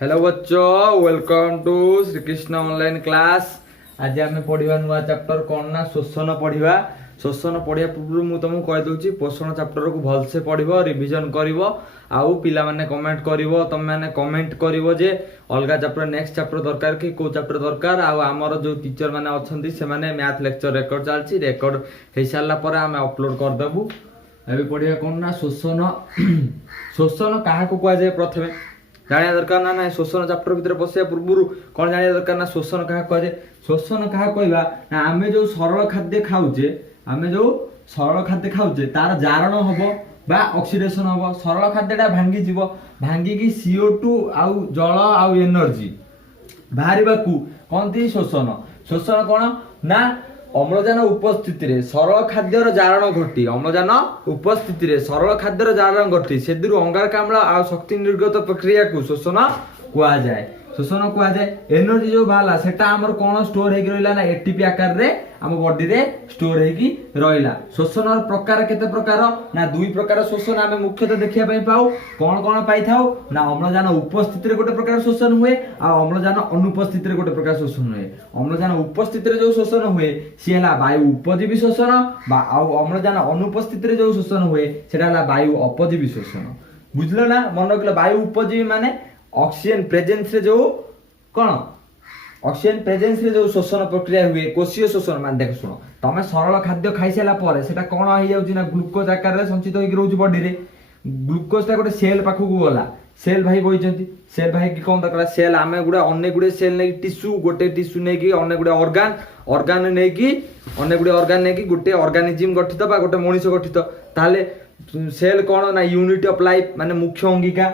Hello बच्चों, welcome to Shri Krishna online class. आज आम पढ़ा नुआ चैप्टर कौन ना शोषण पढ़ा। शोषण पढ़िया पूर्व मुझे तुमको कहीदे पोषण चैप्टर को भलसे पढ़ रिविजन कर आउ पिला माने कमेंट करिवो तुम माने कमेंट करिवो जे अलगा चैप्टर नेक्स्ट चैप्टर दरकार कि को चैप्टर दरकार। आउ आमर जो टीचर माने अछंती से माने मैथ लेक्चर रेकर्ड चलछि। रेकर्ड हो सारा पर आम अपलोड करदेबू। एबे पढ़िया कौन ना शोषण। शोषण क्या कह जाए प्रथमे जाना दरकार ना ना शोषण चैप्टर भितर पशिया पूर्व कौन जाना दरकार ना शोषण क्या कहे। शोषण क्या कहवा ना आम जो सरल खाद्य खाऊे आम जो सरल खाद्य खाऊे तार जारण हम बा ऑक्सीडेशन हम। सरल खाद्यटा भांगी जीव भांगिकी CO2 आउ जल आउ एनर्जी बाहर कौन शोषण। शोषण कौन ना अम्लजान उपस्थिति रे सरल खाद्यर जारण घटी। अम्लजान उपस्थिति रे सरल खाद्यर जारण घटी से अंगारकाम्ल आ शक्ति निर्गत प्रक्रिया को शोषण कुआ जाए। शोषण कुआ जाए। एनर्जी जो बाला सेटा हमर कोन स्टोर हेकि रहिला ना एटीपी आकार रे हम बॉडी रे स्टोर हेकि रहिला। शोषण प्रकार केते प्रकार ना दुई प्रकार शोषण आमे मुख्यतः देखिया पई पाऊ। कोन कोन पाई थाउ ना अम्लजान उपस्थिति रे गोटे प्रकार शोषण हुए आ अम्लजान अनुपस्थिति रे गोटे प्रकार शोषण हुए। अम्लजान उपस्थिति रे जो शोषण हुए सी हला वायु उपजीवी शोषण बा आ अम्लजान अनुपस्थिति रे जो शोषण हुए सेटा हला वायु अपजीवी शोषण। बुझलो ना मन रखलो। वायु उपजीवी माने ऑक्सीजन प्रेजेंस रे जो कौन ऑक्सीजन प्रेजेंस रे जो शोषण प्रक्रिया हुए कोशीय शोषण मान देख सुनो तमे सरल खाद्य खाई सारा पर सेटा कोन हो जाउची ना ग्लूकोज आकार रे संचित होई रहउची बॉडी रे। ग्लूकोज ता गोटे सेल पाखु को गला सेल भाई बइचंती सेल भाई की कोन दरकार सेल आमे गुडा अनेक गुडे सेल नै टिश्यू गोटे टिश्यू नै की अनेक गुडे ऑर्गन नै की अनेक गुडे ऑर्गन नै की गोटे ऑर्गेनिज्म गठित बा गोटे मनुष्य गठित। ताले सेल कोन ना यूनिट ऑफ लाइफ माने मुख्य अंगिका।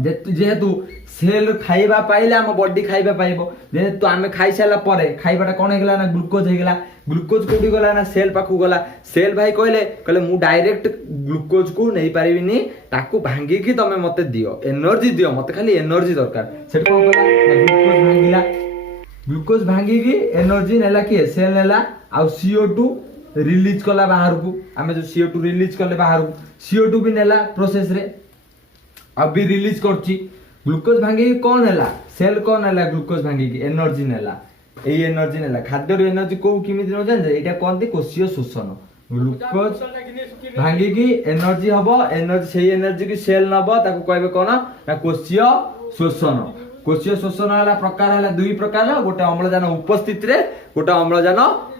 जेहेतु सेल खाइबा पाइले आम बॉडी खाइबा पाइबो। जेहेतु आमे खाई सारा पर खाइबाटा कोन हेगला ना ग्लूकोज हेगला। ग्लूकोज कोठी गला ना सेल पाखु गला। सेल भाई कहले मु डायरेक्ट ग्लूकोज को नहीं पारिबिनी ताकू भांगी की तमे मते दियो एनर्जी दियो मते खाली एनर्जी दरकार। सेट कोन गला ग्लूकोज भांगिला। ग्लूकोज भांगी की एनर्जी नेला की सेल नेला आ CO2 रिलीज कला बाहर को। आमे जो CO2 रिलीज करले बाहर को CO2 भी नेला प्रोसेस रे अभी रिलीज करची। ग्लूकोज भांगी कौन है सेल कौन है ग्लूकोज भांगी की एनर्जी नेला। एई एनर्जी नेला खाद्य एनर्जी को किमिति न जान एटा कोन कोशीय शोषण। ग्लूकोज भांगी की एनर्जी हबो एनर्जी सेही एनर्जी की सेल नबो ताको कहबे कोन ना कोशीय शोषण। कोशीय शोषण वाला प्रकार है दुई प्रकार गोटे अम्लजान उपस्थिति रे गोटे अम्लजान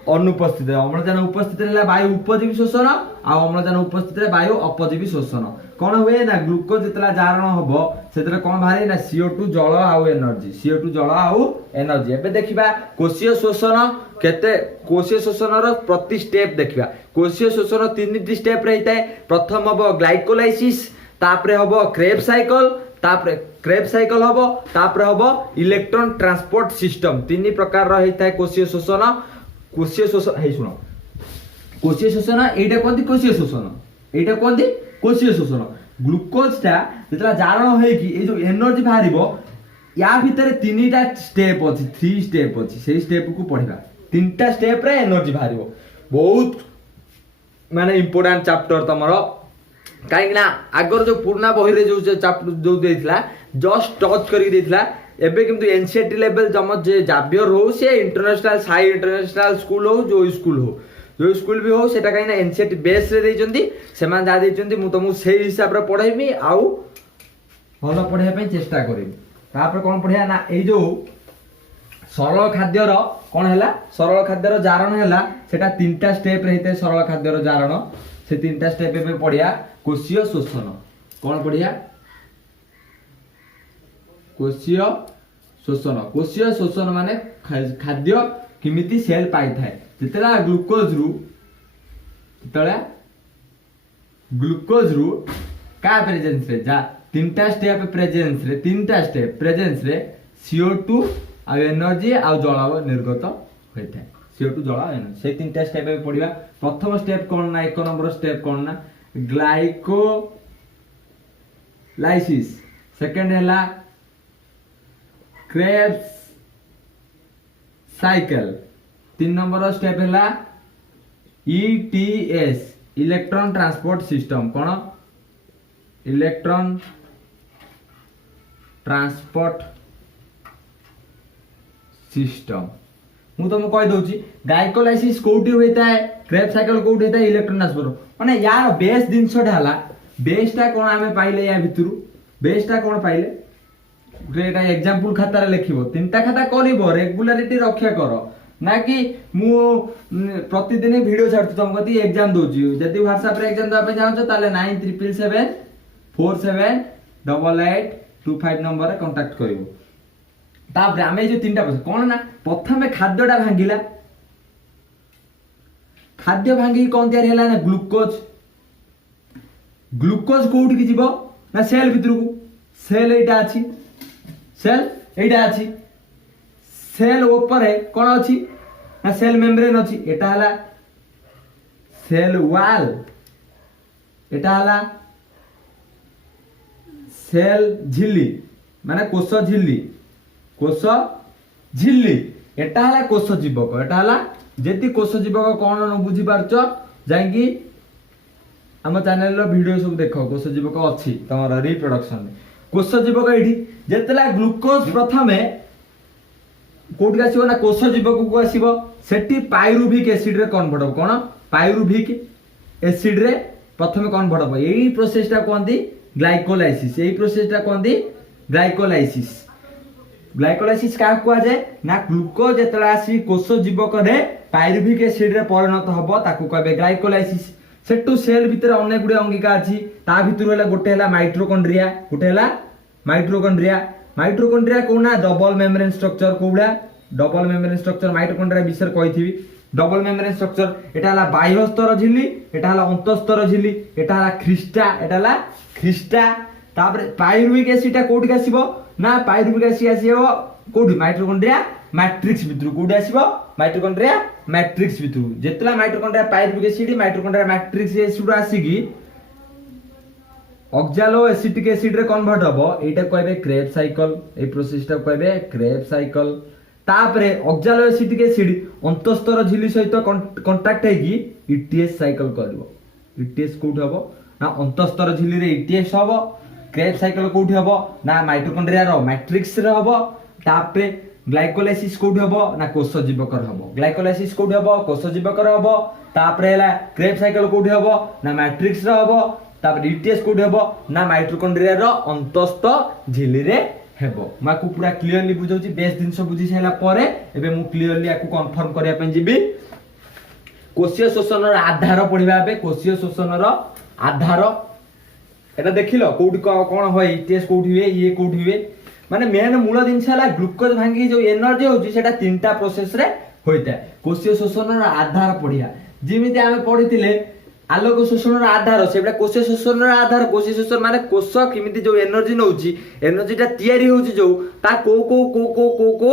अनुपस्थिति। अम्लजान उपस्थिति रे वायु उपजीवी शोषण आ अम्लजान उपस्थिति रे वायु अपजीवी शोषण। कौन हुए ना ग्लूकोज जितला जारण हबो सेतरे कोन बाहरी ना CO2 जल आउ एनर्जी CO2 जल आउ एनर्जी। एबे देखिबा कोशीय शोषण केते कोशीय शोषण रो प्रति स्टेप देखिबा। कोशीय शोषण तीन स्टेप रे हिताय। प्रथम हबो ग्लाइकोलाइसिस तापरे हबो क्रेब साइकिल तापरे क्रेब साइकिल हबो तापरे हबो इलेक्ट्रॉन ट्रांसपोर्ट सिस्टम। तीन प्रकार रो हिताय कोशीय शोषण। कोशीय शोषण हे सुनो कोशीय शोषण एटा कोंती कोशीय शोषण एटा कोंती कोशीय शोषण। ग्लूकोज टा जेतला जारण हे कि ए जो एनर्जी बाहरिबो या भितर तीनटा स्टेप अछि 3 स्टेप अछि। सेही स्टेप को पढिबा तीनटा स्टेप रे एनर्जी बाहरिबो। बहुत माने इंपोर्टेंट चैप्टर तमरो काहे ना आगर जो पुराना बही रे जो चैप्टर जो देथिला जस्ट टच करि देथिला। एबे किंतु एनसीईआरटी लेवल जम जे जाबियर हो से इंटरनेशनल साई इंटरनेशनल स्कूल हो जो स्कूल भी हो सेटा कहीं ना एनसीईआरटी बेस रे देइचंती सेमान जा देइचंती मु तुमको सेही हिसाब रे पढाइबी आउ भलो पढाइया पे चेष्टा करिबी। तापर कोन पढिया ना ए जो सरल खाद्यर कोन हैला सरल खाद्यर जारण हैला सेटा तीनटा स्टेप रे हिते सरल खाद्यर जारण से तीनटा स्टेप पे पढिया कोशीय शोषण। कोन पढिया कोशीय शोषण। कोशीय शोषण माने खाद्य किमिति सेल पाई थाए जितला ग्लूकोज रु का प्रेजेंस रे जा तीनटा स्टेप प्रेजेंस रे CO2 आ एनर्जी आ जल निर्गत होय थाए। CO2 जल एनर्जी से तीनटा स्टेप पे पढिबा। प्रथम स्टेप कोन ना एक नंबर स्टेप कोन ना ग्लाइकोलाइसिस। सेकंड हैला क्रेब्स साइकिल। 3 नंबर स्टेप हैला ETS इलेक्ट्रॉन ट्रांसपोर्ट सिस्टम। कौन इलेक्ट्रॉन ट्रांसपोर्ट सिस्टम मु तुमको कहि दउची ग्लाइकोलाइसिस कोठी होता है क्रेब्स साइकिल कोठी होता है इलेक्ट्रॉन ट्रांसफर माने यार बेस जिनसटा हला बेसटा कोन आमे पाइले या भितरु बेसटा कोन पाइले ग्रेटा एग्जांपल खाता रे लिखिबो तीनटा खाता करबो रेगुलारिटी रक्षा करो ना कि मु प्रतिदिन वीडियो छाड़छु तुमको ती एग्जाम दोची जदी व्हाट्सएप रे एग्जाम दबे जाउछ ताले 9777 478825 नंबर रे कांटेक्ट करिवो तापर आमे जो तीनटा बस कोन ना प्रथमे खाद्यटा भांगिला खाद्य भांगी कोन तयार हैला ना ग्लूकोज ग्लूकोज कोउठ की जीवो ना सेल भितर को सेल एटा अछि सेल एटा अछि सेल ऊपर है कोन अछि ना सेल मेम्ब्रेन अछि एटा हला सेल वॉल एटा हला सेल झिल्ली माने कोष झिल्ली एटा हला कोष जीवक एटा हला जेति कोष जीवक कोन न बुझी पारछ जाई हम चैनल रो वीडियो सब देखो कोष जीवक अछि तमरा रिप्रोडक्शन कोष जीवक एठी जेतला ग्लूकोज प्रथमे कोठी आसीबो ना कोष जीवक को आसीबो सेठी पाइरुविक एसिड रे कन्वर्ट हो कोन पाइरुविक एसिड रे प्रथमे कन्वर्ट हो एई प्रोसेस ता कोंदी ग्लाइकोलाइसिस एई प्रोसेस ता कोंदी ग्लाइकोलाइसिस ग्लाइकोलाइसिस का कुआ जाय ना ग्लूकोज जेतला आसी कोष जीवक रे पाइरुविक एसिड रे परिणत हबो ताकू कहबे ग्लाइकोलाइसिस सेटू सेल भीतर अनेक गुडे अंगिका अछि ता भीतर हला गोटे हला माइटोकॉन्ड्रिया गोटे हला माइटोकॉन्ड्रिया कोना डबल मेम्ब्रेन स्ट्रक्चर कोउडा डबल मेम्ब्रेन स्ट्रक्चर माइटोकॉन्ड्रिया विषय कहिथिबी डबल मेम्ब्रेन स्ट्रक्चर एटा हला बाह्य स्तर झिल्ली एटा हला अंतस्तर झिल्ली एटा हला ख्रिस्टा तापर पाइरुविक एसिड ता कोठी आसीबो ना पाइरुविक एसिड आसीबो कोठी माइटोकॉन्ड्रिया मैट्रिक्स भितर कोठी आसीबो माइटोकॉन्ड्रिया मैट्रिक्स भितर जेतला mitochondria pyruvic acid mitochondria matrix acid आसीगी ऑक्सैलो एसिटिक एसिड रे कन्वर्ट हबो एटा कहबे क्रेब्स साइकिल ए प्रोसेस ता कहबे क्रेब्स साइकिल तापरे ऑक्सैलो एसिटिक एसिड अंतस्तर झिल्ली सहित कांटेक्ट हेगी ईटीएस साइकिल करबो ईटीएस कोठ हबो ना अंतस्तर झिल्ली रे ईटीएस हबो क्रेब्स साइकिल कोठ हबो ना माइटोकॉन्ड्रिया रो मैट्रिक्स रे हबो तापरे ग्लाइकोलाइसिस कोठ हबो ना कोष जीवकर हबो ग्लाइकोलाइसिस कोठ हबो कोष जीवकर हबो तापरे हला क्रेब्स साइकिल कोठ हबो ना मैट्रिक्स रे हबो तापर ईटीएस कोड हेबो ना माइटोकॉन्ड्रिया रो अंतस्थ झिल्ली रे हेबो माकू पूरा क्लियरली बुझौची बेस दिन सब बुझी साइला परे एबे मु क्लियरली आकू कंफर्म करिया पे जिबी कोषीय शोषण रो आधार पढिबा बे कोषीय शोषण रो आधार एटा देखिलो कोडी कोन होय ईटीएस कोडी हुए ये कोडी हुए माने मेन मूल दिन साला ग्लूकोज भांगी जो एनर्जी होची सेटा तीनटा प्रोसेस रे होइता कोषीय शोषण रो आधार पढिया जिमिति आमे पढितिले आलोक शोषण आधार सेबडा कोष शोषण आधार कोष शोषण माने कोष किमिति जो एनर्जी नउची एनर्जीटा तयारी होची जो ता को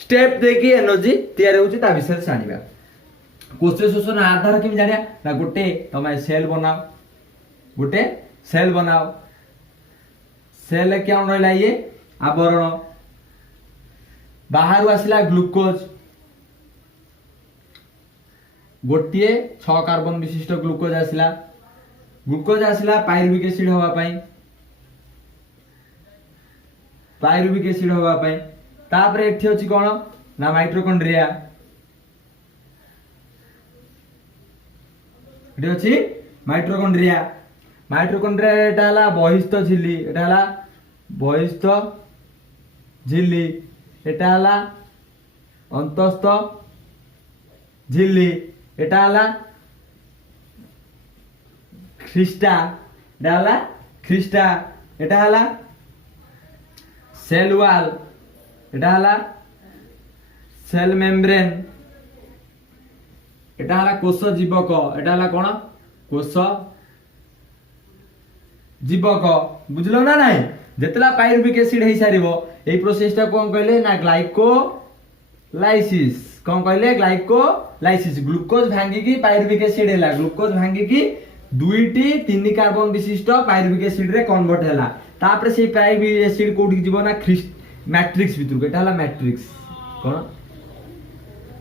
स्टेप देखि एनर्जी तयारी होची ता विषय जानिबा कोष शोषण आधार किमि जानिया ना गोटे तमे सेल बनाओ सेल क्या रहला ये आवरण बाहर आसिला ग्लूकोज गोटे 6 कार्बन विशिष्ट ग्लूकोज आसिला पाइरुविक एसिड हवा पाई तापर एठी अछि कोन ना माइटोकॉन्ड्रिया एठी अछि माइटोकॉन्ड्रिया एटा हला बहिस्थ झिल्ली एटा हला अंतस्थ झिल्ली एटा हला ख्रिस्टा एटा हला सेल वॉल एटा हला सेल मेम्ब्रेन एटा हला कोष जीवक एटा हला कोन कोष जीवक बुझलो ना नाही जेतला पाइरुविक एसिड हे सारिबो एई प्रोसेस ता कोन कहले ना ग्लाइकोलाइसिस कोन कहले ग्लाइकोलाइसिस ग्लूकोज भांगी की पाइरुविक एसिड हैला ग्लूकोज भांगी की 2 कार्बन विशिष्ट पाइरुविक एसिड रे कन्वर्ट हैला तापर से पाइरुविक एसिड कोठी जीवो ना मैट्रिक्स भितर एटा हला मैट्रिक्स कोन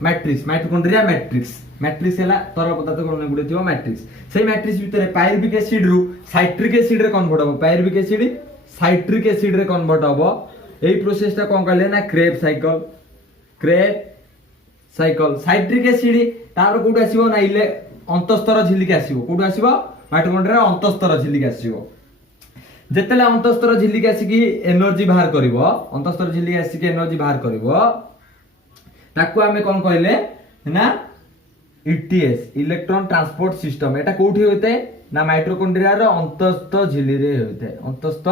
मैट्रिक्स माइटोकॉन्ड्रिया मैट्रिक्स हैला तरल पदार्थ कोन गुडे मैट्रिक्स सेही मैट्रिक्स भितर पाइरुविक एसिड रु साइट्रिक एसिड रे कन्वर्ट हो पाइरुविक एसिड साइट्रिक एसिड रे कन्वर्ट हबो एई प्रोसेस टा कोन कहले ना क्रेब साइकिल साइट्रिक एसिड तापर कोड आसीबो ना इले अंतस्तर Jhilik आसीबो code आसीबो mitochondria अंतस्तर Jhilik आसीबो जेतेले अंतस्तर Jhilik आसीकी energy बाहर करिवो अंतस्तर झिलिक आसीकी एनर्जी बाहर करिवो ताकू आमे कोन कहले ना ईटीएस इलेक्ट्रॉन ट्रांसपोर्ट सिस्टम एटा कोठी होते ना माइटोकॉन्ड्रिया रो अंतस्थ झिली रे होते अंतस्थ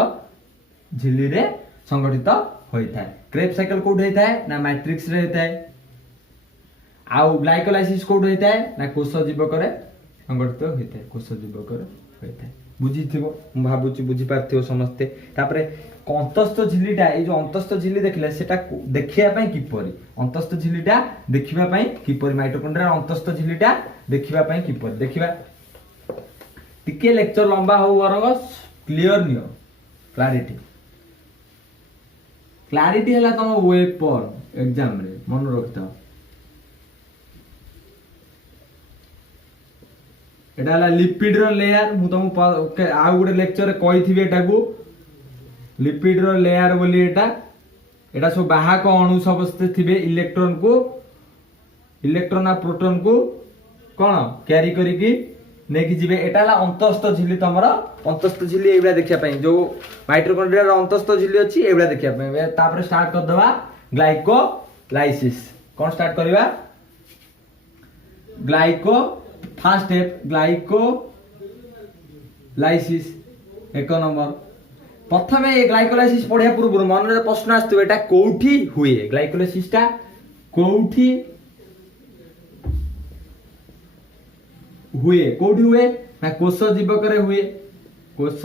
झिली रे संगठित होइता है क्रेब साइकिल कोड होइता है ना मैट्रिक्स रे होता है आउ ग्लाइकोलाइसिस कोड होइता है ना कोष जीवक रे संगठित होइता है कोष जीवक रे होइता है बुझिथिबो हम भाबुची बुझि पारथियो समस्ते तापरे अंतस्थ झिलीटा ए जो अंतस्थ झिली देखले सेटा देखिया पई किपरि अंतस्थ झिलीटा देखिबा पई किपरि माइटोकॉन्ड्रिया अंतस्थ झिलीटा देखिबा पई किपरि देखिबा टिके लेक्चर लंबा हो वरग क्लियर नियो क्लैरिटी हला तम वेपर एग्जाम रे मन रखता एटा हला लिपिड रो लेयर मु तम आ गुडे लेक्चर रे कहिथिबे एटा को लिपिड रो लेयर बोली एटा सब बाहक अणु सबस्ते थिबे इलेक्ट्रॉन आ प्रोटॉन को कोन कैरी करिकी नेकी जिबे एटा हला अंतस्थ झिली तमरा अंतस्थ झिली एबला देखिया पई जो माइटोकॉन्ड्रिया रो अंतस्थ झिली अछि एबला देखिया पई तापर स्टार्ट कर दवा ग्लाइकोलाइसिस कोन स्टार्ट करबा ग्लाइको फर्स्ट स्टेप ग्लाइकोलाइसिस एक नंबर प्रथमे ग्लाइकोलाइसिस पढ़िया पूर्व मन रे प्रश्न आस्तु एटा कोठी हुए ग्लाइकोलाइसिस टा कोठी हुए ना कोष जीवक रे हुए कोष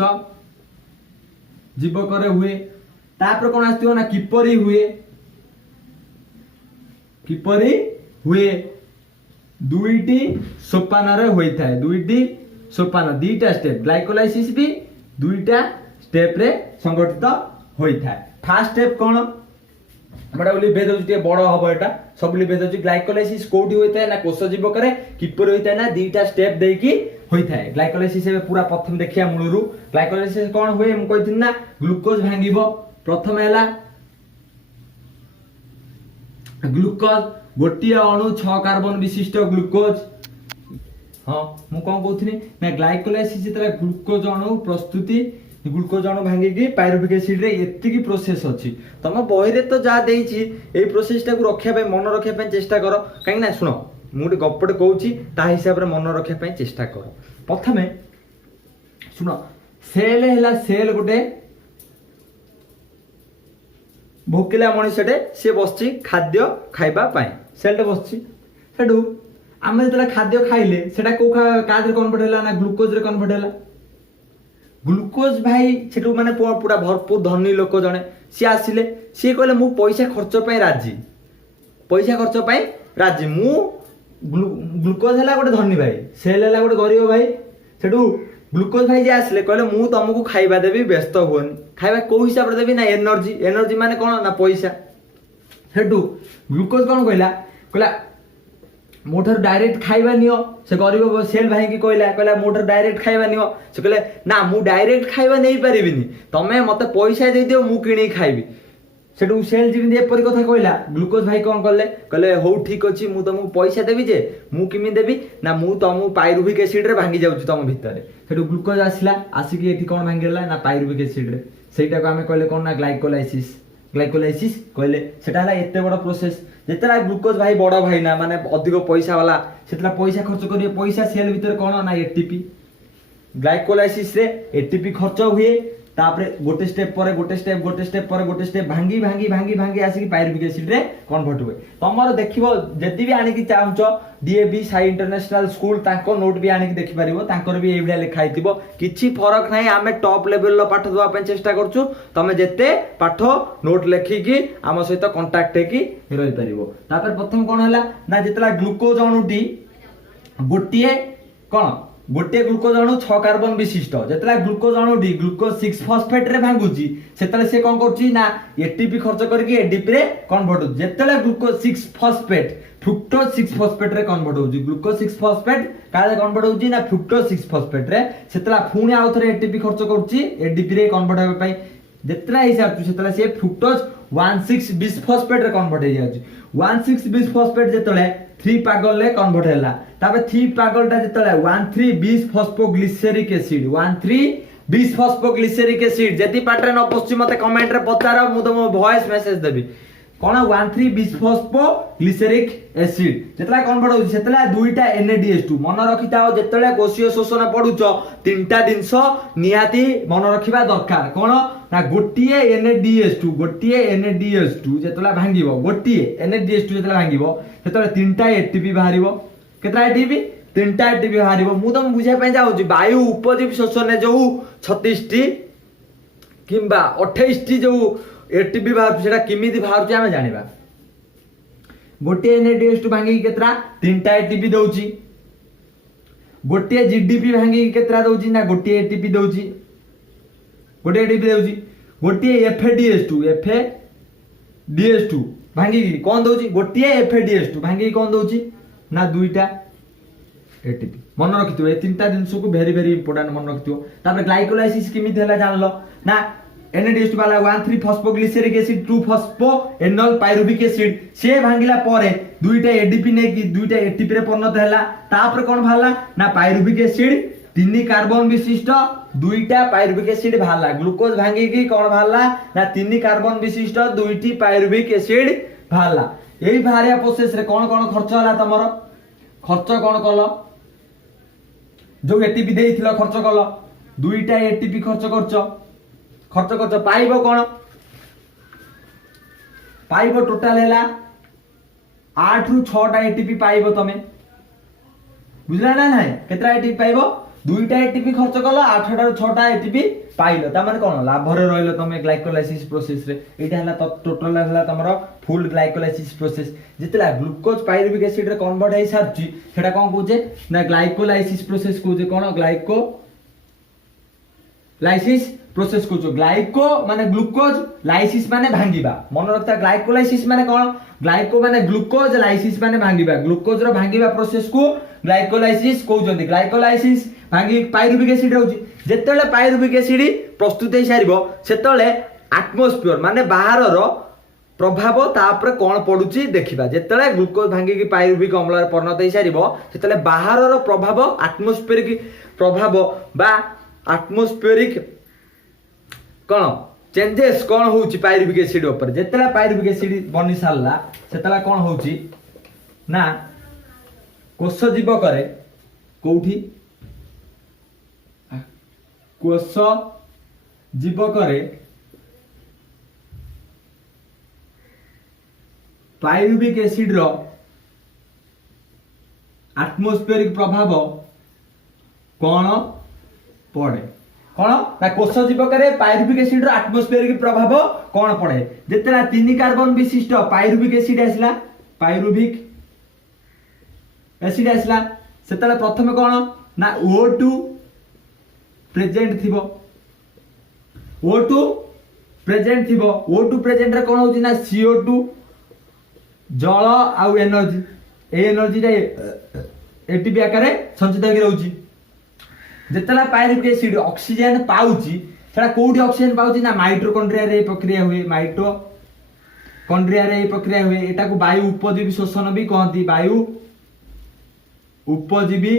जीवक रे हुए तापर कोन आस्तियो ना किपरि हुए दुईटी सोपान रे होई थाए दुईटी सोपान दीटा स्टेप ग्लाइकोलाइसिस भी दुईटा स्टेप रे संगठित होई थाए फर्स्ट स्टेप कोन बडा बोली भेद होती बड़ हबो एटा सब बोली भेद होती ग्लाइकोलाइसिस कोठी होइता ना कोष जीवक रे किपर होइता ना दीटा स्टेप देकी होइता है ग्लाइकोलाइसिस ए पूरा प्रथम देखिया मूलरू ग्लाइकोलाइसिस कोन होय हम कहिथिन ना ग्लूकोज भांगिबो प्रथम हैला ग्लूकोज गोटिया अणु 6 कार्बन विशिष्ट ग्लूकोज हां मु कोन कहथिनी ना ग्लाइकोलाइसिस जेतरा ग्लूकोज अणु प्रस्तुति ग्लूकोज अणु भांगी की पायरुविक एसिड रे एत्ती की प्रोसेस अछि तम बही रे तो जा देइछि ए प्रोसेस टा को रखिया पे मन रखिया पे चेष्टा करो काहे ना सुनो मुडी गप्पट कहूची ता हिसाब रे मन रखिया पे चेष्टा करो प्रथमे सुनो सेल हैला सेल गोटे भोकिला मनुष्यटे से बसछि खाद्य खाइबा पाए सेलटे बसछि सेडू आमे जतला खाद्य खाइले सेटा को कादरे कन्वर्ट हैला ना ग्लूकोज रे कन्वर्ट हैला ग्लूकोज भाई सेटू माने पूरा भरपूर धनी लोक जने सी आसिले सी कहले मु पैसा खर्च पय राजी मु ग्लूकोज हैला गोटे धनी भाई सेल हैला गोटे गरीब भाई सेटू ग्लूकोज भाई जे आसिले कहले मु तुमको खाइबा देबी व्यस्त होनी खाइबा को हिसाब रे देबी ना एनर्जी माने कोन ना पैसा सेटू ग्लूकोज कोन कहला मोटर डायरेक्ट खाइबा नियो से गरीब सेल भाई की कहला मोटर डायरेक्ट खाइबा नियो से कहले ना मु डायरेक्ट खाइबा नहीं परिबिनी तमे मते पैसा दे दियो मु किणी खाइबी सेटू सेल जिमिन एपरि कथा कहला ग्लूकोज भाई कोन कहले हो ठीक अछि मु तुमको पैसा देबी जे मु किमी देबी ना मु तुमको पायरुविक एसिड रे भांगी जाउची तुम भितरे सेटू ग्लूकोज आसिला आसिकी एठी कोन भांगीला ना पायरुविक एसिड रे सेटा को हमें कहले कोन ना ग्लाइकोलाइसिस कहले सेटा हला एते बड़ प्रोसेस जेतला ग्लूकोज भाई बड़ भाई ना माने अधिक पैसा वाला सेतला पैसा खर्च करिए पैसा सेल भीतर कोन ना एटीपी ग्लाइकोलाइसिस रे एटीपी खर्च हुए तापरे गोटे स्टेप भांगी आसी पायरुविक एसिड रे कन्वर्ट हुए तमरो देखिबो जदी भी आनी की चाहूचो डीएबी साई इंटरनेशनल स्कूल ताको नोट भी आनी की देखि परिबो तांकर भी एबिडा लिखा हितिबो किछि फरक नाही आमे टॉप लेवल लो पाठ दवा पे चेष्टा करछु तमे जेते पाठ नोट लेखि की आम सहित कांटेक्ट की रहि परिबो तापर प्रथम कोन हला ना जेतला ग्लूकोज अणुटी गोटे ग्लूकोज अणु 6 कार्बन विशिष्ट जेतला ग्लूकोज अणुटी ग्लूकोज 6 फॉस्फेट रे भांगुची सेतले से कोन करची ना एटीपी खर्च करके एडीपी रे कन्वर्ट हो जेतला ग्लूकोज 6 फॉस्फेट फ्रुक्टोज 6 फॉस्फेट रे कन्वर्ट होची ग्लूकोज 6 फॉस्फेट काले कन्वर्ट होची ना फ्रुक्टोज 6 फॉस्फेट रे सेतला फुणी आउ थरे एटीपी खर्च करची एडीपी रे कन्वर्ट होबे पई जितना हिसाब से से फ्रुक्टोज 1,6 बिसफॉस्फेट रे कन्वर्ट हो जाउची 1,6 बिसफॉस्फेट जेतले 3 पागल रे कन्वर्ट हैला तापर 3 पागल टा जेतले 1,3 बिसफॉस्फोग्लिसरिक एसिड 1,3 बिसफॉस्फोग्लिसरिक एसिड जति पाटरे न पछी मते कमेंट रे पचारो मु तुम वॉइस मेसेज देबी कोन 1,3 बिसफॉस्फोग्लिसरिक एसिड जेतला कन्वर्ट होची सेतला दुईटा NADH2 मन रखिताओ जेतले कोषीय शोषण पडुचो तीनटा दिनस निहाती मन रखिबा दरकार कोन ना गोटिए NADH2 जेतला भांगिबो गोटिए NADH2 जेतला भांगिबो सेतले तीनटा ATP बाहरिबो केतरा ATP तीनटा ATP बाहरिबो मु तुम बुझाय पय जाउची वायु उपजीवी शोषण जो 36 टी किंबा 28 टी जो ATP बाहर सेटा किमिति बाहर जे हमें जानिबा गोटे NADH2 भांगी केतरा तीनटा ATP दउची गोटे GDP भांगी केतरा दउची ना गोटे ATP दउची गोटे ATP दउची गोटे FADH2 भांगी कोन दउची गोटे FADH2 भांगी कोन दउची ना दुईटा ATP मन रखितो ए तीनटा जिंस को वेरी वेरी इंपोर्टेंट मन रखितो तापर ग्लाइकोलाइसिस किमिति हला जानलो ना NADH2 वाला 1,3 फॉस्फोग्लिसरिक एसिड 2 फॉस्फोएनोल पाइरुविक एसिड से भांगिला परे दुईटा ADP ने की दुईटा ATP रे परिणत हैला तापर कोन भाला ना पाइरुविक एसिड 3 कार्बन विशिष्ट दुईटा पाइरुविक एसिड भाला ग्लूकोज भांगी की कोन भाला ना 3 कार्बन विशिष्ट दुईटी पाइरुविक एसिड भाला एई भारिया प्रोसेस रे कोन खर्च होला तमरो खर्च कोन कलो जो ATP देइथिलो खर्च कलो दुईटा ATP खर्च पाइबो कोन पाइबो टोटल हैला 8 रु 6 टा ATP पाइबो तमे बुझला ना नाही केतरा ATP पाइबो दुईटा ATP खर्च कलो 8 टा रु 6 टा ATP पाइलो ता माने कोन लाभ रे रहलो तमे ग्लाइकोलाइसिस प्रोसेस रे एटा हला टोटल हला तमरो फुल ग्लाइकोलाइसिस प्रोसेस जितला ग्लूकोज पाइरुविक एसिड रे कन्वर्ट हे सारची सेटा कोन कहूजे ना ग्लाइकोलाइसिस प्रोसेस कहूजे कोन ग्लाइकोलाइसिस प्रोसेस कहूजे ग्लाइको माने ग्लूकोज लाइसिस माने भांगीबा मन रखता ग्लाइकोलाइसिस माने कोन ग्लाइको माने ग्लूकोज लाइसिस माने भांगीबा ग्लूकोज रो भांगीबा प्रोसेस को ग्लाइकोलाइसिस कहउजंदी ग्लाइकोलाइसिस भांगी पाइरुविक एसिड होउची जेतेले पाइरुविक एसिड प्रस्तुत हे सारिबो सेतेले एटमॉस्फियर माने बाहर रो प्रभाव तापर कोन पडुची देखिबा जेतेले ग्लूकोज भांगी की पाइरुविक अम्ल रे परिणत हे सारिबो सेतेले बाहर रो प्रभाव एटमॉस्फियरिक प्रभाव बा एटमॉस्फियरिक कोन चेंजेस कोन होउची पाइरुविक एसिड ऊपर जेतेला पाइरुविक एसिड बनि सारला सेतेला कोन होउची ना कोष जीव करे कोठी कोष जीव करे पाइरुविक एसिड रो एटमॉस्फियरिक प्रभाव कोन पड़े कोन ना कोष जीव करे पाइरुविक एसिड रो एटमॉस्फियरिक प्रभाव कोन पड़े जेतेला 3 कार्बन विशिष्ट पाइरुविक एसिड आसला पाइरुविक एसिड आसला सेतला प्रथमे कोन ना O2 प्रेजेंट थिबो O2 प्रेजेंट थिबो O2 प्रेजेंट रे कोन होची ना CO2 जल आउ एनर्जी ए एनर्जी रे ATP आकारे संचित होई रहउची जेतला पाइरुविक एसिड ऑक्सीजन पाउची सेटा कोठी ऑक्सीजन पाउची ना माइटोकॉन्ड्रिया रे प्रक्रिया हुए माइटोकॉन्ड्रिया रे प्रक्रिया हुए एटा को वायु उपजीवी शोषण भी कहती वायु उपजीवी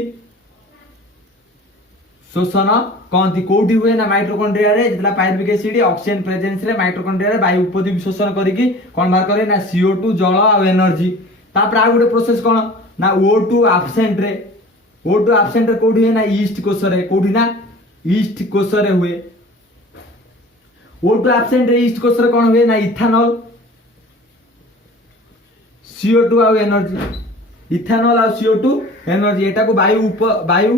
शोषण कहती कोठी हुए ना माइटोकॉन्ड्रिया रे जेतला पाइरुविक एसिड ऑक्सीजन प्रेजेंस रे माइटोकॉन्ड्रिया रे वायु उपजीवी शोषण करिकी कोन बाहर करे ना CO2 जल आ एनर्जी तापर आ गुटे प्रोसेस कोन ना O2 एब्सेंट रे कोठी है ना ईस्ट कोष रे कोठी ना ईस्ट कोष रे हुए O2 एब्सेंट रे ईस्ट कोष रे कोन हुए ना इथानॉल CO2 आ एनर्जी इथानॉल आ CO2 एनर्जी एटा को वायु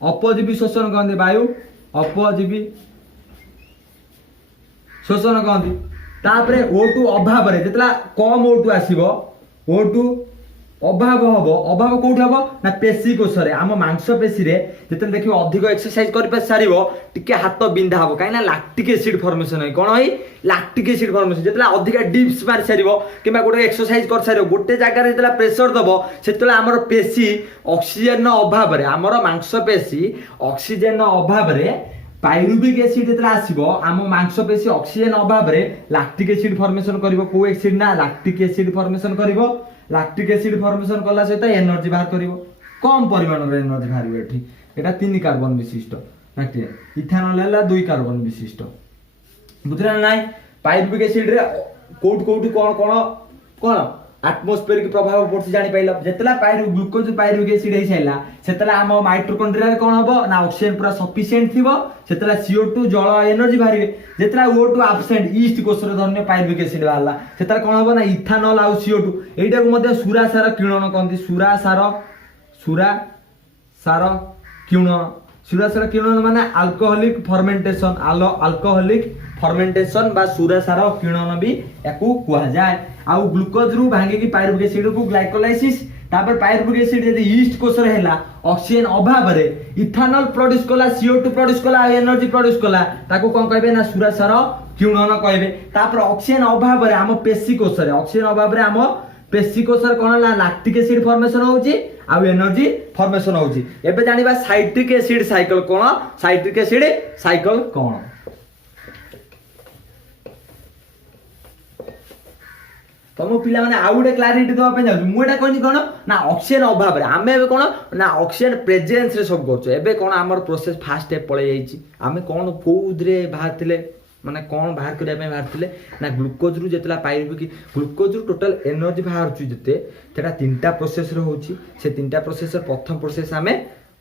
अपजीवी शोषण कहते वायु अपजीवी शोषण कहते तापरे O2 अभाव रे जेतला कम O2 आसीबो O2 अभाव हबो अभाव कोठी हबो ना पेशी कोष रे हम मांस पेशी रे जेतले देखिबो अधिक एक्सरसाइज करि पास सारिबो टिके हाथ बिंधा हबो काइना लैक्टिक एसिड फॉर्मेशन होई कोन होई लैक्टिक एसिड फॉर्मेशन जेतला अधिक डिप्स मार सारिबो किबा गोटे एक्सरसाइज कर सारिबो गोटे जागा रे जेतला प्रेशर दबो सेतला हमर पेशी ऑक्सीजन अभाव रे हमर मांस पेशी ऑक्सीजन अभाव रे पायरुविक एसिड जेतला आसीबो आम मांसपेशी ऑक्सीजन अभाव रे लैक्टिक एसिड फॉर्मेशन करिवो को एसिड ना लैक्टिक एसिड फॉर्मेशन करिवो लैक्टिक एसिड फॉर्मेशन कला सहित एनर्जी बाहर करिवो कम परिमाण रे एनर्जी बाहर एठी एटा 3 कार्बन विशिष्ट बैक्टीरिया इथेनॉल हला 2 कार्बन विशिष्ट बुझला नाइ पायरुविक एसिड रे कोट कोट कोन एटमॉस्फेरिक प्रभाव पड़छ जानि पाइल जेतला ग्लूकोज पायरुविक एसिड हे छैला सेतला हम माइटोकॉन्ड्रिया रे कोन हबो ना ऑक्सीजन पूरा सफिशिएंट थिबो सेतला CO2 जल एनर्जी बाहरिबे जेतला O2 एब्सेंट ईस्ट कोष रे धन्य पायरुविक एसिड बाहरला सेतला कोन हबो ना इथेनॉल आ CO2 एटा को मध्ये सुरासार किरण कहंती सुरासार किरण माने अल्कोहलिक फर्मेंटेशन बा सुरासार किरण भी याकू कुहा जाय आ ग्लूकोज रु भांगे की पायरुविक एसिड को ग्लाइकोलाइसिस तापर पायरुविक एसिड यदि ईस्ट कोष रे हैला ऑक्सीजन अभाव रे इथेनॉल प्रोड्यूस कला CO2 प्रोड्यूस कला एनर्जी प्रोड्यूस कला ताको कोन कहबे ना सुरासार किरण कहबे तापर ऑक्सीजन अभाव रे हम पेशी कोष रे ऑक्सीजन अभाव रे हम पेशी कोष रे कोन ला लैक्टिक एसिड फॉर्मेशन होउची आ एनर्जी फॉर्मेशन होउची एबे जानिबा साइट्रिक एसिड साइकिल कोन साइट्रिक एसिड साइकिल कोन तुम पिला माने आउ गोटे क्लारिटी दवा पे जाउ मुटा कहनी कोन ना ऑक्सीजन अभाव रे आमे एबे कोन ना ऑक्सीजन प्रेजेंस रे सब करछो एबे कोन हमर प्रोसेस फास्ट स्टेप पळे जाईची आमे कोन कोउद्रे बाहरथिले माने कोन बाहर करिया पे बाहरथिले ना ग्लूकोज रु जेतला पायरुविक ग्लूकोज रु टोटल एनर्जी बाहर छु जते तेटा तीनटा प्रोसेस रे होउची से तीनटा प्रोसेस रे प्रथम प्रोसेस आमे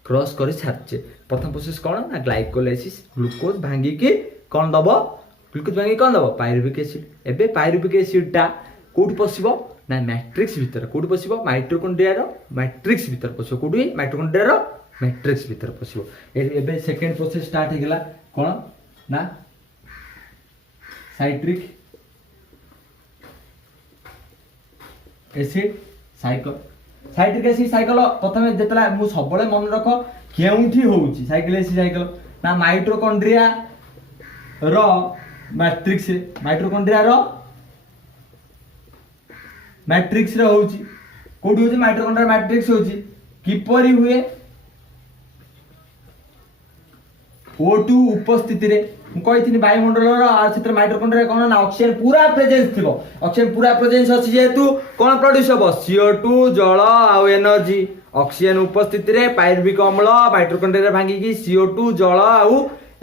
क्रॉस करि छारचे प्रथम प्रोसेस कोन ना ग्लाइकोलाइसिस ग्लूकोज भांगी के कोन दबो ग्लूकोज भांगी कोन दबो पायरुविक एसिड एबे पायरुविक एसिड टा कोड पसिबो ना मैट्रिक्स भीतर कोड पसिबो माइटोकॉन्ड्रिया रो मैट्रिक्स भीतर पसिबो कोडी माइटोकॉन्ड्रिया रो मैट्रिक्स भीतर पसिबो एबे सेकंड प्रोसेस स्टार्ट हे गेला कोन ना साइट्रिक एसिड साइकिल प्रथम जेतला मु सबले मन रख केउठी होउची साइकिल एसिड साइकिल ना माइटोकॉन्ड्रिया रो मैट्रिक्स रे होउची कोडी होउची माइटोकॉन्ड्रिया मैट्रिक्स होउची किपरि हुए O2 उपस्थिति रे कही वायुमंडल क्षेत्र माइटोकॉन्ड्रिया कोन ना ऑक्सीजन पूरा प्रेजेंस थिबो ऑक्सीजन पूरा प्रेजेंस अछि जेतु कोन प्रोड्यूस हो CO2 जल आ एनर्जी ऑक्सीजन उपस्थिति रे पायरुविक अम्ल माइटोकॉन्ड्रिया भांगी की CO2 जल आ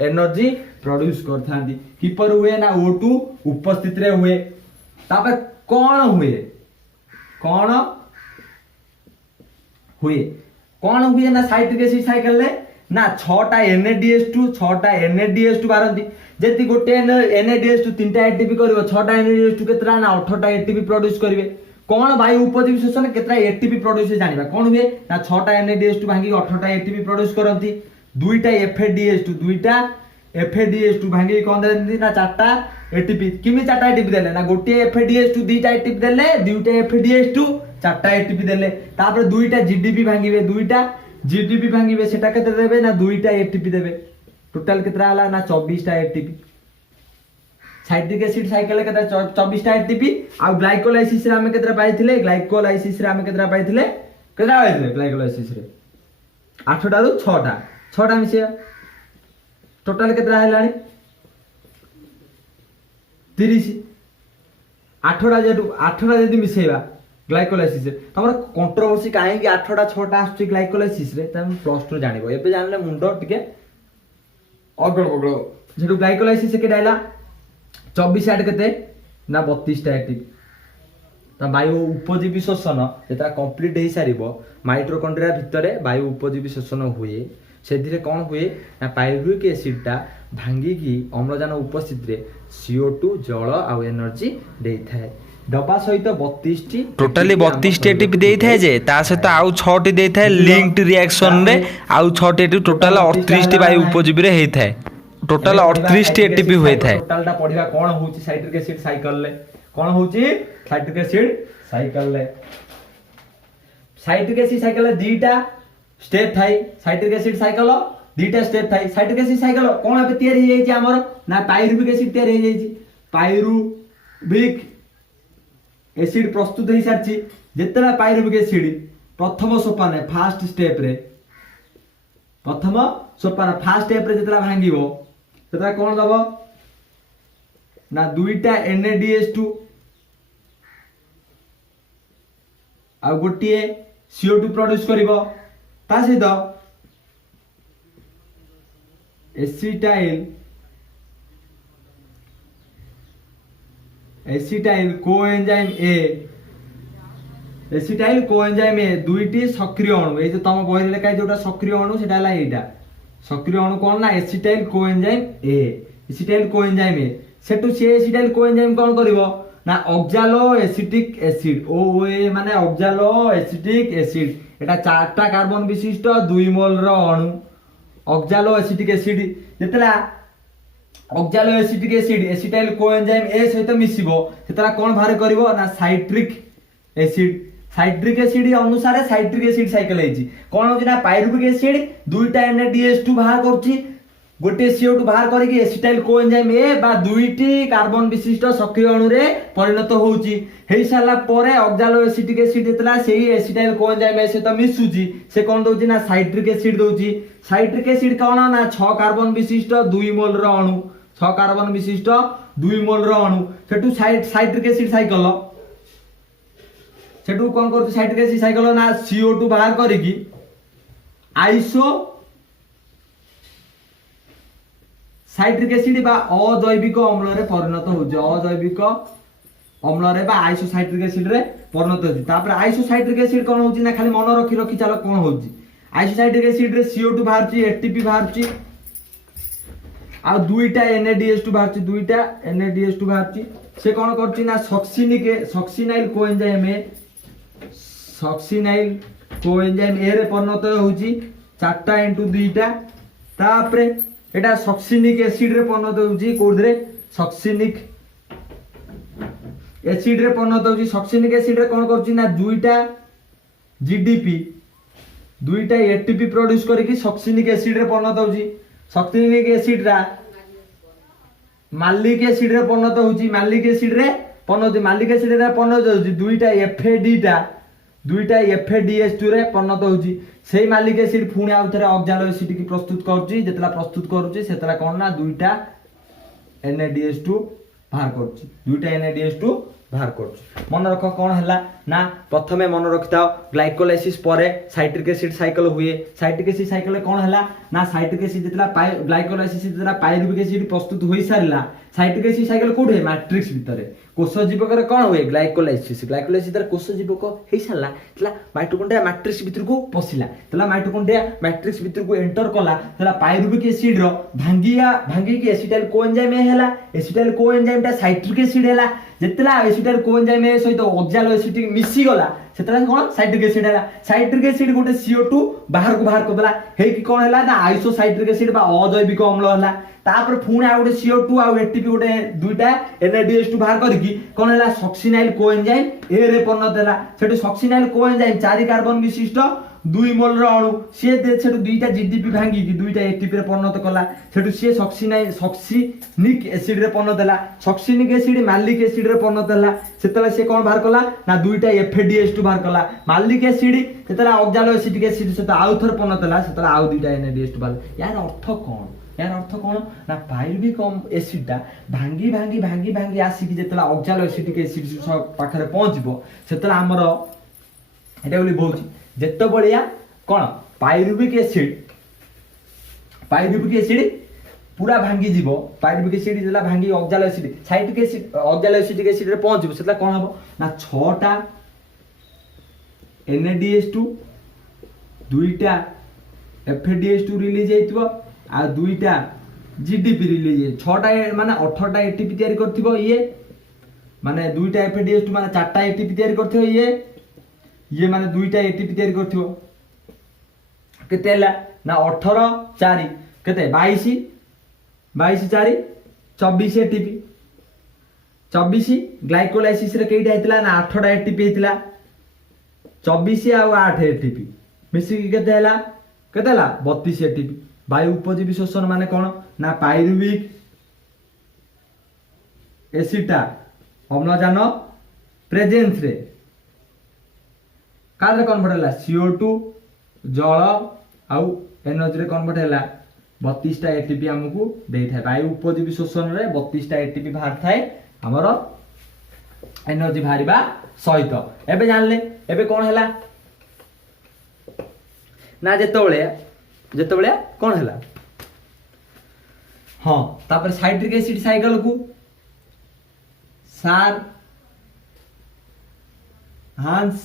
एनर्जी प्रोड्यूस करथांदी किपर हुए ना O2 उपस्थिति रे हुए तापर कोन हुए ना साइट्रिक एसिड साइकिल ले ना 6टा NADH2 बारंती जति गोटे NADH2 3टा ATP करबो 6टा NADH2 केतरा ना 18टा ATP प्रोड्यूस करिवे कोन वायु उपजीवी शोषण केतरा ATP प्रोड्यूस जानिबा कोन हुए ना 6टा NADH2 भांगी 18टा ATP प्रोड्यूस करंती 2टा FADH2 भांगी कोन देंती ना 4टा ATP किमि 4टा ATP देले ना गोटे FADH2 2टा ATP देले 2टा FADH2 4टा ATP देले तापर 2टा GDP भांगीबे 2टा जीडीपी भांगीबे सेटा केते देबे ना 2टा एटीपी देबे टोटल केतरा हला ना 24टा एटीपी साइट्रिक एसिड साइकिल केतरा 24टा एटीपी आ ग्लाइकोलाइसिस रे हम केतरा पाइथिले ग्लाइकोलाइसिस रे 8टा रु 6टा मिसे टोटल केतरा हलानी 30 8टा जदी मिसेबा ग्लाइकोलाइसिस तमरा कंट्रोवर्सी काहे कि 8टा 6टा आछी ग्लाइकोलाइसिस रे तम प्लस 2 जानिबो एबे जानले मुंडो टिके अगड़ बगड़ जेडु ग्लाइकोलाइसिस के डायला 24 8 केते ना 32टा एटीपी त वायु उपजीवी शोषण जेता कंप्लीट हे सारिबो माइटोकॉन्ड्रिया भितरे वायु उपजीवी शोषण हुए सेदिरे कोन हुए ना पायरुविक एसिड टा भांगी की अम्लजान उपस्थित रे CO2 जल आ एनर्जी देई थाए डबा सहित 32टी टोटली 32टी एटीपी देई थाए जे ता सहित आउ 6टी देई थाए लिंक्ड रिएक्शन रे आउ 6टी एटीपी टोटल 38टी वायु उपजीवी रे हेई थाए टोटल 38टी एटीपी होई थाए टोटल टा पढिबा कोन होउची साइट्रिक एसिड साइकिल ले कोन होउची साइट्रिक एसिड साइकिल ले साइट्रिक एसिड साइकिल ले दीटा स्टेप थाई साइट्रिक एसिड साइकिल दीटा स्टेप थाई साइट्रिक एसिड साइकिल कोन अब तयार हे जाई हमर ना पायरुविक एसिड तयार हे जाई पायरुविक एसिड प्रस्तुत हो सारी जितना पायरुविक एसिड प्रथम सोपान फास्ट स्टेप रे जितना भांगो ସେଟା କଣ ଦବ ନା दुईटा NaDH2 ଆଉ गोटे CO2 प्रोड्यूस करिवो ता सहित एसिटाइल कोएंजाइम ए दुईटी सक्रिय अणु ए जो तुम बही लेखा जोटा सक्रिय अणु सेटा हला एटा सक्रिय अणु कोन ना एसिटाइल कोएंजाइम ए सेटु से एसिटाइल कोएंजाइम कोन करिवो ना ऑक्सालो एसिटिक एसिड OOA माने ऑक्सालो एसिटिक एसिड एटा चारटा कार्बन विशिष्ट 2 मोल रो अणु ऑक्सालो एसिटिक एसिड जेतला oxaloacetic acid acetyl coenzyme A सहित मिसिबो सेतरा कोन बाहर करिवो ना साइट्रिक एसिड अनुसार साइट्रिक एसिड साइकिल हेची कोन होची ना पाइरुविक एसिड दुईटा NaDH2 बाहर करची गोटे CO2 बाहर करिक एसिटाइल कोएंजाइम ए बा दुईटी कार्बन विशिष्ट सक्रिय अणु रे परिणत होउची हेई साला परे ऑक्सालो एसिटिक एसिड जेतला सेही एसिटाइल कोएंजाइम ए सहित मिसुची से कोन दोची ना साइट्रिक एसिड दोची साइट्रिक एसिड कोन ना 6 कार्बन विशिष्ट 2 मोल रो अणु 6 कार्बन विशिष्ट 2 मोल रो अणु सेटु साइट्रिक एसिड साइकिल सेटु कोन करछ साइट्रिक एसिड साइकिल ना CO2 बाहर करिकी आइसो साइट्रिक एसिड बा अजैविक अम्ल रे परिणत होउछ अजैविक अम्ल रे बा आइसोसाइट्रिक एसिड रे परिणत होउछ तापर आइसोसाइट्रिक एसिड कोन होउछ ना खाली मन रखी चलो कोन होउछ आइसोसाइट्रिक एसिड रे CO2 बाहरची ATP बाहरची आ दुईटा NaDH2 बाहरची दुईटा NaDH2 बाहरची से कोन करची ना सक्सिनाइल कोएंजाइम ए रे परिणत होउची 4टा * 2टा तापर एटा सक्सिनिक एसिड रे परिणत होउची कोदरे सक्सिनिक एसिड रे परिणत होउची सक्सिनिक एसिड रे कोन करची ना दुईटा GDP दुईटा ATP प्रोड्यूस करिकी सक्सिनिक एसिड रे परिणत होउची सक्सिनिक एसिड रा मालिक एसिड रे परिणत होउची मालिक एसिड रे परिणत होउची दुईटा FADH2 रे परिणत होउची सेही मालिक एसिड पुणी आउ थरे ऑक्सालो एसिड की प्रस्तुत करूची जेतला प्रस्तुत करूची सेतला कोन ना दुईटा NaDH2 बाहर करूची दुईटा NaDH2 बाहर करूची मन रख कोन हला ना प्रथमे मन रखिताओ ग्लाइकोलाइसिस परे साइट्रिक एसिड साइकिल हुए साइट्रिक एसिड साइकिल कोन हला ना साइट्रिक एसिड जेतला ग्लाइकोलाइसिस जेतला पाइरुविक एसिड प्रस्तुत होई सारला साइट्रिक एसिड साइकिल कोठे मैट्रिक्स भीतर कोष जीवक रे कोन हुए ग्लाइकोलाइसिस तर कोष जीवक हेई सारला तला माइटोकॉन्ड्रिया मैट्रिक्स भीतर को पसिला तला माइटोकॉन्ड्रिया मैट्रिक्स भीतर को एंटर कला तला पाइरुविक एसिड रो भांगी की एसिटाइल कोएंजाइम हेला एसिटाइल कोएंजाइम ता साइट्रिक एसिड हेला जेतला एसिटाइल कोएंजाइम सहित ऑक्सालो एसिड मिसी गला सेतला कोन साइट्रिक एसिड हेला साइट्रिक एसिड गोटे CO2 बाहर कर देला हे कि कोन हेला ना आइसोसाइट्रिक एसिड बा अजैविक अम्ल होला तापर पुणी आ गोटे CO2 आ ATP गोटे दुईटा NaDH2 बाहर करिकी कोन हेला सक्सिनाइल कोएंजाइम ए रे परिणत होला सेटु सक्सिनाइल कोएंजाइम 4 कार्बन विशिष्ट 2 मोल रो अणु से सेटु दुईटा GDP भांगी की दुईटा ATP रे परिणत कला सेटु से सक्सिनिक एसिड रे परिणत होला सक्सिनिक एसिड मालिक एसिड रे परिणत होला सेतला से कोन बाहर कला ना दुईटा FADH2 बाहर कला मालिक एसिड सेतला ऑक्सालो एसिटिक एसिड सेता आउ थर परिणत होला सेतला आउ दुईटा NaDH2 बाहर यार अर्थ कोन ना पाइरुविक एसिड ता भांगी आसी कि जेतला ऑक्सालो एसिटिक एसिड पाखरे पहुंचबो सेतला हमर एटा बोली बहुची जेतो बलिया कोन पाइरुविक एसिड पूरा भांगी जीवो पाइरुविक एसिड जेला भांगी ऑक्सालो एसिटिक एसिड रे पहुंचबो सेतला कोन हबो ना 6टा NaDH2 दुईटा FADH2 रिलीज हेतिबो आ दुईटा GDP रिलीज 6टा माने 18टा ATP तयारी करथिबो ये माने दुईटा FADH2 माने 4टा ATP तयारी करथिबो ये माने दुईटा ATP तयारी करथिबो केते हला ना 18 4 केते 22 4 24 ATP 24 ग्लाइकोलाइसिस रे केइटा हेतिला ना 8टा ATP हेतिला 24 आ 8 ATP मिसी केते हला 32 ATP वायु उपजीवी शोषण माने कोन ना पाइरुविक एसिडा अम्लजान प्रेजेंस रे काले कन्वर्ट होला CO2 जल आउ एनर्जी रे कन्वर्ट होला 32टा एटीपी हमकु देई थाए वायु उपजीवी शोषण रे 32टा एटीपी बाहर थाए हमर एनर्जी बाहरिबा सहित एबे जानले एबे कोन हैला ना जेतबेले कोन हैला हां तापर साइट्रिक एसिड साइकिल को सार हांस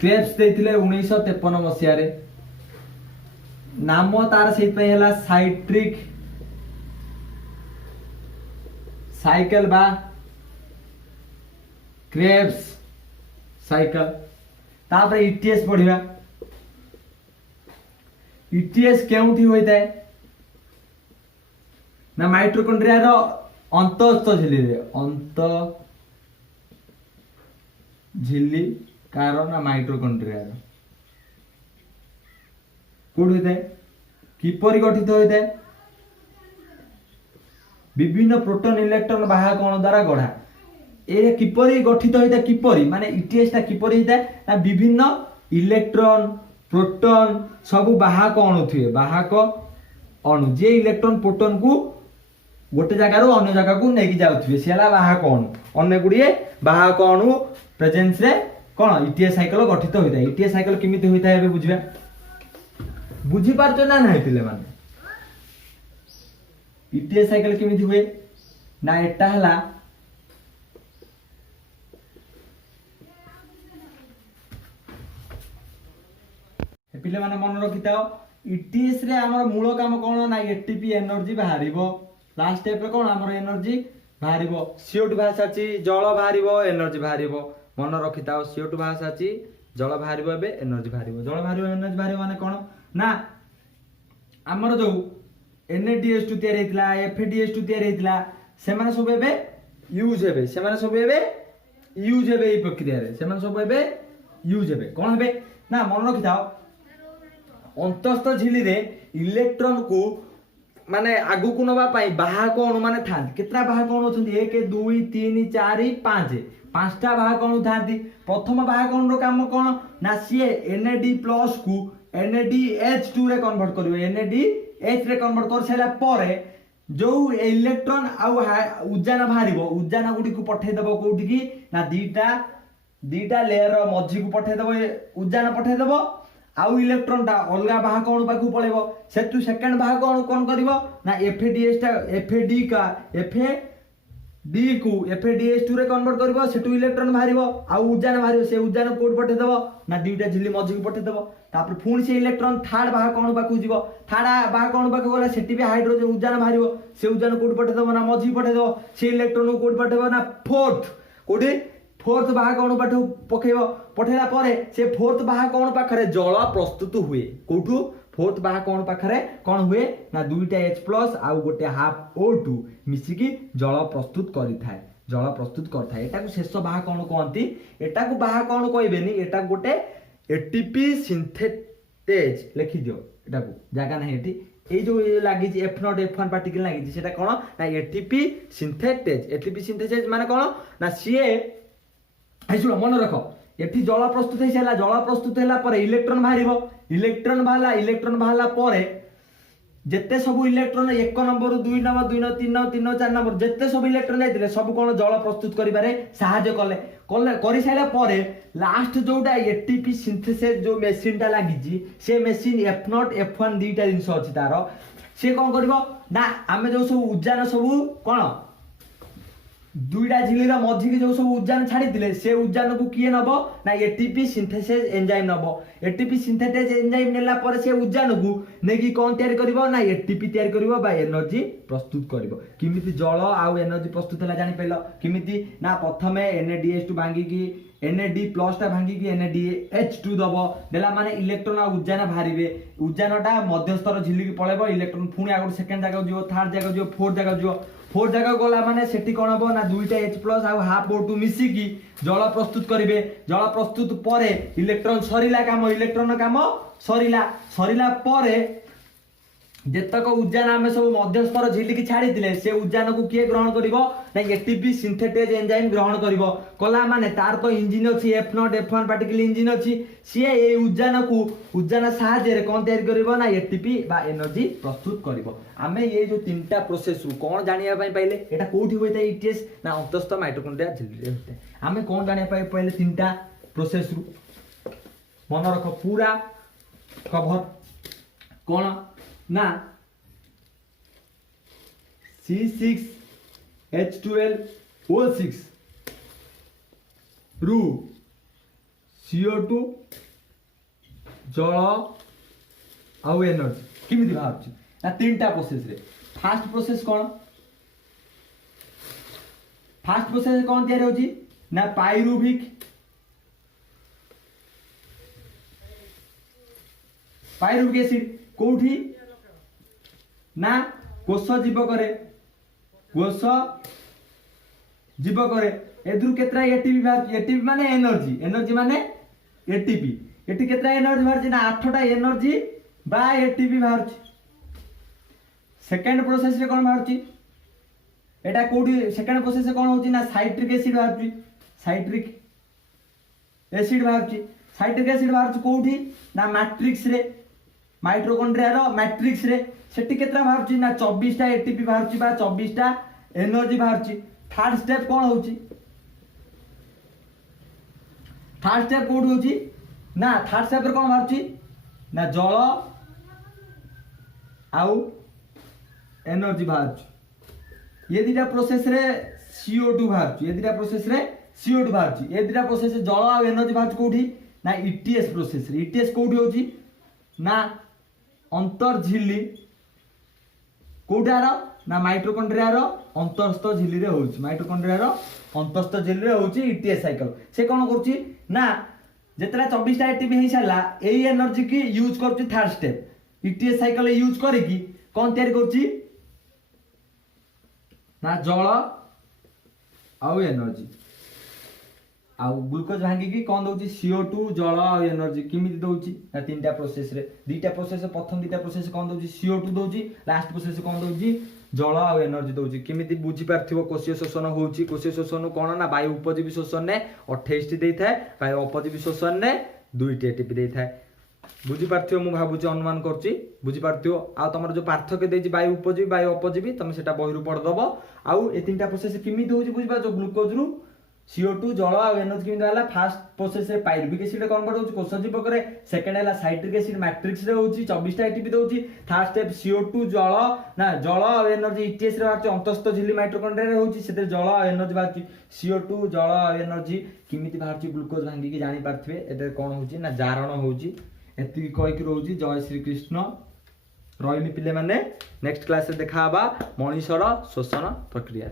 क्रेब्स देथिले 1953 मसिया रे नाम तार से हैला साइट्रिक साइकिल बा क्रेब्स साइकिल तापर ईटीएस पढ़िबा ईटीएस केउथि होइता है ना माइटोकॉन्ड्रिया रो अंतस्थ झिल्ली रे अंत झिल्ली कारण ना माइटोकॉन्ड्रिया रो कोड होइता है किपरि गठित होइता है विभिन्न प्रोटॉन इलेक्ट्रॉन बाहर कोण द्वारा गढ़ा ए किपरि गठित होइता किपरि माने ईटीएस ता किपरि होइता ना विभिन्न इलेक्ट्रॉन प्रोटॉन सब बाहक अणु थे बाहक अणु जे इलेक्ट्रॉन प्रोटॉन को गोटे जगार अन्य जगह को लेकिन जाऊे सी है बाहक अणु अन्य गुड़िए बाहक अणु प्रेजेंस रे कौन ईटीएस साइकिल गठित होता है ईटीएस साइकिल केमिति होता है बुझिबा बुझी पारछ ना नहीं पिले माने ईटीएस साइकिल केमिति हुए ना एटा हला पिले माने मन रखिताओ ईटीएस रे हमर मूल काम कोन ना एटीपी एनर्जी बाहरिबो लास्ट स्टेप रे कोन हमर एनर्जी बाहरिबो CO2 भाषाची जल बाहरिबो एनर्जी बाहरिबो मन रखिताओ CO2 भाषाची जल बाहरिबो एबे एनर्जी बाहरिबो जल बाहरिबो एनर्जी बाहरिबो माने कोन ना हमर जो NADH2 तयार हेतला FADH2 तयार हेतला से माने सब एबे यूज हेबे से माने सब एबे यूज हेबे ए प्रक्रिया रे से माने सब एबे यूज हेबे कोन हेबे ना मन रखिताओ अंतस्थ झिल्ली रे इलेक्ट्रॉन को माने आगु को नबा पाई बाहक अणु माने थांती केतरा बाहक अणु अछंती 1 2 3 4 5 पांचटा बाहक अणु थांती प्रथम बाहक अणु रो काम कोन ना सीए NAD+ को NADH2 रे कन्वर्ट करिवो NADH रे कन्वर्ट कर सैला परे जो इलेक्ट्रॉन आउ उजान बाहरिबो उजान गुडी को पठै देबो कोठी की ना दीटा लेयर मझी को पठै देबो उजान पठै देबो आउ इलेक्ट्रॉन टा अलगा बाहक अणु पाखु पळेबो सेतु सेकंड बाहक अणु कोन करिवो ना FADH टा FAD का FAD को FADH2 रे कन्वर्ट करिवो सेतु इलेक्ट्रॉन बाहरिवो आउ उजान बाहरिवो से उजान कोड पठे देबो ना दीटा झिल्ली मझी को पठे देबो तापर पुणी से इलेक्ट्रॉन थर्ड बाहक अणु पाखु जीवो थर्ड बाहक अणु पाखु गला सेति भी हाइड्रोजन उजान बाहरिवो से उजान कोड पठे देबो ना मझी पठे देबो से इलेक्ट्रॉन को कोड पठे देबो ना फोर्थ बाहक अणु पाठ पकेबो पठेला परे से फोर्थ बाहक अणु पाखरे जल प्रस्तुत हुए कोठू फोर्थ बाहक अणु पाखरे कोन हुए ना दुईटा H+ आउ गोटे हाफ O2 मिसी की जल प्रस्तुत करि थाए जल प्रस्तुत करथाए एटा को शेष बाहक अणु कहंती एटा को बाहक अणु कहबेनी एटा गोटे एटीपी सिंथेटेज लिखि दियो एटा को जागा नाही एठी ए जो लागि F0 F1 पार्टिकल लागि सेटा कोन ना एटीपी सिंथेटेज माने कोन ना सीए शुण मन रख एटी जल प्रस्तुत हो सारा जल प्रस्तुत है इलेक्ट्रॉन बाहर इलेक्ट्रॉन बाहर पर जिते सब electron 1 number 2 number 2 number 3 number 3 number 4 number जिते सब इलेक्ट्रॉन जाते सब कौन जल प्रस्तुत करें साहाय्य कले कर सारा पर लास्ट जोटा एटीपी सिंथेसिस जो मेसीन टा लगी से मेसीन F0 F1 दुईटा जिनस अच्छी तार सी कौन कर ना आम जो सब उजान सब कौन दुईटा झिल्ली मझी की जो सब उजान छाड़ी से उजान को किए नब ना एटीपी सिंथेसिस एंजाइम नब एटीपी सिंथेसिस एंजाइम नेला पर से उजान को नेकी कौन तैयार करिवो ना एटीपी तैयार करिवो बा एनर्जी प्रस्तुत करिवो किमिति जल आउ एनर्जी प्रस्तुत होला जानि पैलो किमिति ना प्रथमे NADH2 भांगी की NAD+ टा भांगी की NADH2 दबो देला माने इलेक्ट्रॉन आ उजान बाहरिबे उजानटा मध्यस्तर झिल्ली की पळेबो इलेक्ट्रॉन पुणी आगो सेकंड जगह जिवो थर्ड जगह जिवो फोर्थ जगह जिवो फोर्थ जगह गला माने सेठी कोन हबो ना दुईटा H+ आ हाफ O2 मिसी की जल प्रस्तुत करिवे जल प्रस्तुत परे इलेक्ट्रॉन सरिला काम सरिला परे जेतक उद्यान आम सब मध्यस्तर झिलिकी छाड़ी से उद्यान को किए ग्रहण करिवो ना एटीपी सिंथेटेज एंजाइम ग्रहण करिवो कला माने तार तो इंजिन अछि F0 F1 पार्टिकल इंजिन अछि सी ए उद्यान साहाय्य रे कोन तयार करिवो ना एटीपी बा एनर्जी प्रस्तुत करिवो आमे ये जो तीनटा प्रोसेस रु कोन जानिया पई पाइले एटा कोठी होइता ईटीएस ना अंतस्थ माइटोकॉन्ड्रिया झिल्ली रे होइता आमे कोन जानिया पई पाइले तीनटा प्रोसेस रु मन रख पूरा कवर कोन ना C6H12O6 रु CO2 जल आउ एनर्जी किमिति बाहर ना तीनटा प्रोसेस रे फास्ट प्रोसेस कौन तयार होची ना पाइरुविक एसिड कोठी ना कोष जीवक एदुरु केतरा एटीपी बाहर एटीपी माने एनर्जी माने एटीपी एटी केतरा एनर्जी बाहर ना 8टा एनर्जी बा एटीपी बाहर सेकंड प्रोसेस रे कोन बाहर एटा कोठी सेकंड प्रोसेस रे कोन होची ना साइट्रिक एसिड बाहर साइट्रिक एसिड बाहर कोठी ना मैट्रिक्स रे माइटोकॉन्ड्रिया रो मैट्रिक्स रे सेटी केतरा बाहर ना 24टा एटीपी बाहर बा 24टा एनर्जी बाहर थर्ड स्टेप कोन होची थर्ड स्टेप कोड होची ना थर्ड स्टेप रे कोन बाहर ना जल आउ एनर्जी बाहर ये दिटा प्रोसेस रे CO2 बाहर ये दिटा प्रोसेस रे CO2 बाहर ये दिटा प्रोसेस जल आउ एनर्जी बाहर कोठी ना ईटीएस प्रोसेस रे ईटीएस कोठी होची ना अंतर झिल्ली कोडार ना माइटोकॉन्ड्रिया रो अंतस्थ झिल्ली रे होची माइटोकॉन्ड्रिया रो अंतस्थ झिल्ली रे होची ईटीएस साइकिल से कोन करची ना जेतरा 24टा एटीपी हे साला एई एनर्जी की यूज करची third step ETS cycle use करे की कोन तयार करची ना जल आउ एनर्जी आउ ग्लूकोज भांगी की कोन दउची CO2 जल आउ एनर्जी किमिति दउची ना तीनटा प्रोसेस रे दीटा प्रोसेस प्रथम दीटा प्रोसेस कोन दउची CO2 दउची लास्ट प्रोसेस कोन दउची जल आउ एनर्जी दउची किमिति बुझी पारथिबो कोषीय शोषण होउची कोषीय शोषण कोन ना वायु उपजीवी शोषण ने 28 टी देई थाए वायु उपजीवी शोषण ने 2 टी एटीपी देई थाए बुझी पारथिबो मु भाबुची अनुमान करची बुझी पारथिबो आ तमर जो पार्थक्य देजी वायु उपजीवी तमे सेटा बहिरु पढ दबो आउ ए तीनटा प्रोसेस किमिति होउची बुझबा जो ग्लूकोज रु CO2 जल आ एनर्जी किमिति वाला फर्स्ट प्रोसेस रे पाइरुविक एसिड कन्वर्ट होउची कोषजीवक रे सेकंड हैला साइट्रिक एसिड मैट्रिक्स रे होउची 24 टा एटीपी दोउची थर्ड स्टेप CO2 जल आ एनर्जी ईटीएस रे बाची अंतस्थ झिल्ली माइटोकॉन्ड्रिया रे होउची सेते जल आ एनर्जी बाची CO2 जल आ एनर्जी किमिति बाहरची ग्लूकोज भांगी की जानि पारथिबे एते कोन होउची ना जारण होउची एति कहि कि रहउची जय श्री कृष्ण रहिली पिले माने नेक्स्ट क्लास रे देखा हबा मनीषर शोषण प्रक्रिया।